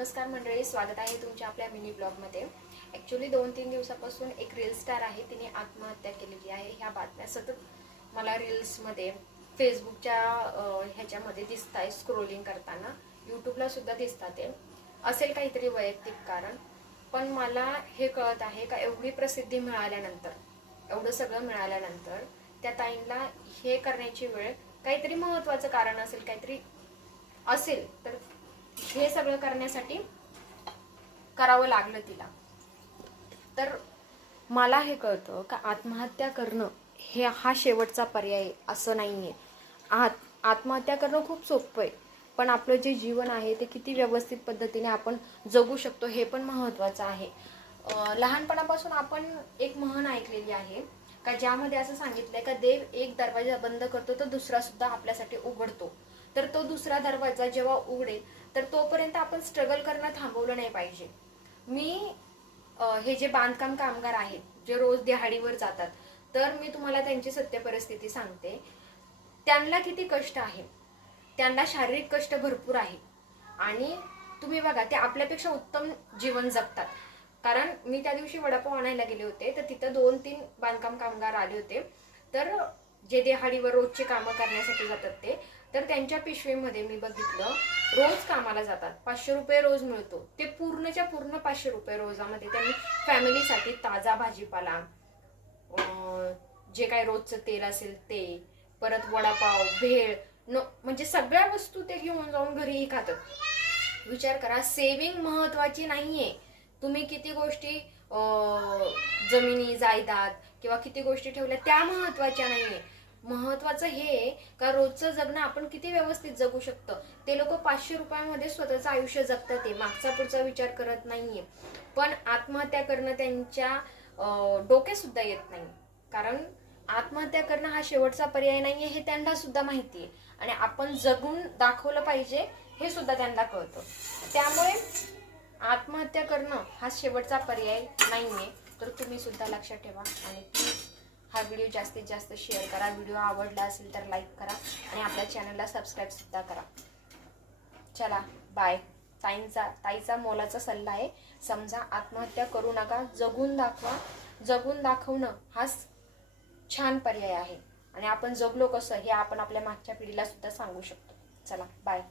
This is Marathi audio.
नमस्कार मंडळी, स्वागत आहे तुमच्या आपल्या मिनी ब्लॉगमध्ये। ॲक्च्युली 2-3 दिवसापासून एक रील स्टार आहे, तिने आत्महत्या केलेली आहे। ह्या बातम्या सतत मला रील्समध्ये फेसबुकच्या ह्याच्यामध्ये दिसत आहे, स्क्रोलिंग करताना यूट्यूबला सुद्धा दिसतात। ते असेल काहीतरी वैयक्तिक कारण, पण मला हे कळत आहे का एवढी प्रसिद्धी मिळाल्यानंतर, एवढं सगळं मिळाल्यानंतर त्या ताईंना हे करण्याची वेळ काहीतरी महत्त्वाचं कारण असेल, काहीतरी असेल तर हे सगळं करण्यासाठी करावं लागलं तिला। तर मला हे कळतं का आत्महत्या करणं हा शेवटचा पर्याय असं नाहीये। आत्महत्या करणं खूप सोपं आहे, पण आपलं जे जीवन आहे ते किती व्यवस्थित पद्धतीने आपण जगू शकतो हे पण महत्त्वाचं आहे। लहानपणापासून आपण एक म्हण ऐकलेली आहे का ज्यामध्ये असं सांगितलंय का देव एक दरवाजा बंद करतो तर दुसरा सुद्धा आपल्यासाठी उघडतो। तर तो दुसरा दरवाजा जेव्हा उघडेल तर तोपर्यंत आपण स्ट्रगल करणं थांबवलं नाही पाहिजे। मी हे जे बांधकाम कामगार आहेत जे रोज दिहाडीवर जातात, तर मी तुम्हाला त्यांची सत्य परिस्थिती सांगते। त्यांना किती कष्ट आहे, त्यांना शारीरिक कष्ट भरपूर आहे आणि तुम्ही बघा ते आपल्यापेक्षा उत्तम जीवन जगतात। कारण मी त्या दिवशी वडापाव आणायला गेले होते, तर तिथं 2-3 बांधकाम कामगार आले होते। तर जे दिहाडीवर रोजचे कामं करण्यासाठी जातात तर त्यांच्या पिशवीमध्ये मी बघितलं, रोज कामाला जातात, 500 रुपये रोज मिळतो। ते पूर्णच्या पूर्ण 500 रुपये रोजामध्ये त्यांनी फॅमिलीसाठी ताजा भाजीपाला, जे काही रोजचं तेल असेल ते, परत वडापाव, भेळ, म्हणजे सगळ्या वस्तू ते घेऊन जाऊन घरीही खातात। विचार करा, सेविंग महत्वाची नाहीये। तुम्ही किती गोष्टी जमिनी जायदाद किंवा किती गोष्टी ठेवल्या त्या महत्वाच्या नाहीये। महत्वाचं हे का रोजचं जगणं आपण किती व्यवस्थित जगू शकतो। ते लोक 500 रुपयामध्ये स्वतःचं आयुष्य जगतात, ते मागचा पुढचा विचार करत नाहीये। पण आत्महत्या करणं त्यांच्या डोक्यात सुद्धा येत नाही, कारण आत्महत्या करणं हा शेवटचा पर्याय नाहीये हे त्यांना सुद्धा माहितीये आणि आपण जगून दाखवलं पाहिजे हे सुद्धा त्यांना कळतं। त्यामुळे आत्महत्या करणं हा शेवटचा पर्याय नाहीये। तर तुम्ही सुद्धा लक्षात ठेवा आणि प्लीज हा व्हिडिओ जास्तीत जास्त शेअर करा। व्हिडिओ आवडला असेल तर लाईक करा आणि आपल्या चॅनलला सबस्क्राईब सुद्धा करा। चला बाय। ताईचा मोलाचा सल्ला आहे, समजा आत्महत्या करू नका, जगून दाखवा। जगून दाखवणं हाच छान पर्याय आहे आणि आपण जगलो कसं हे आपण आपल्या मागच्या पिढीला सुद्धा सांगू शकतो। चला बाय।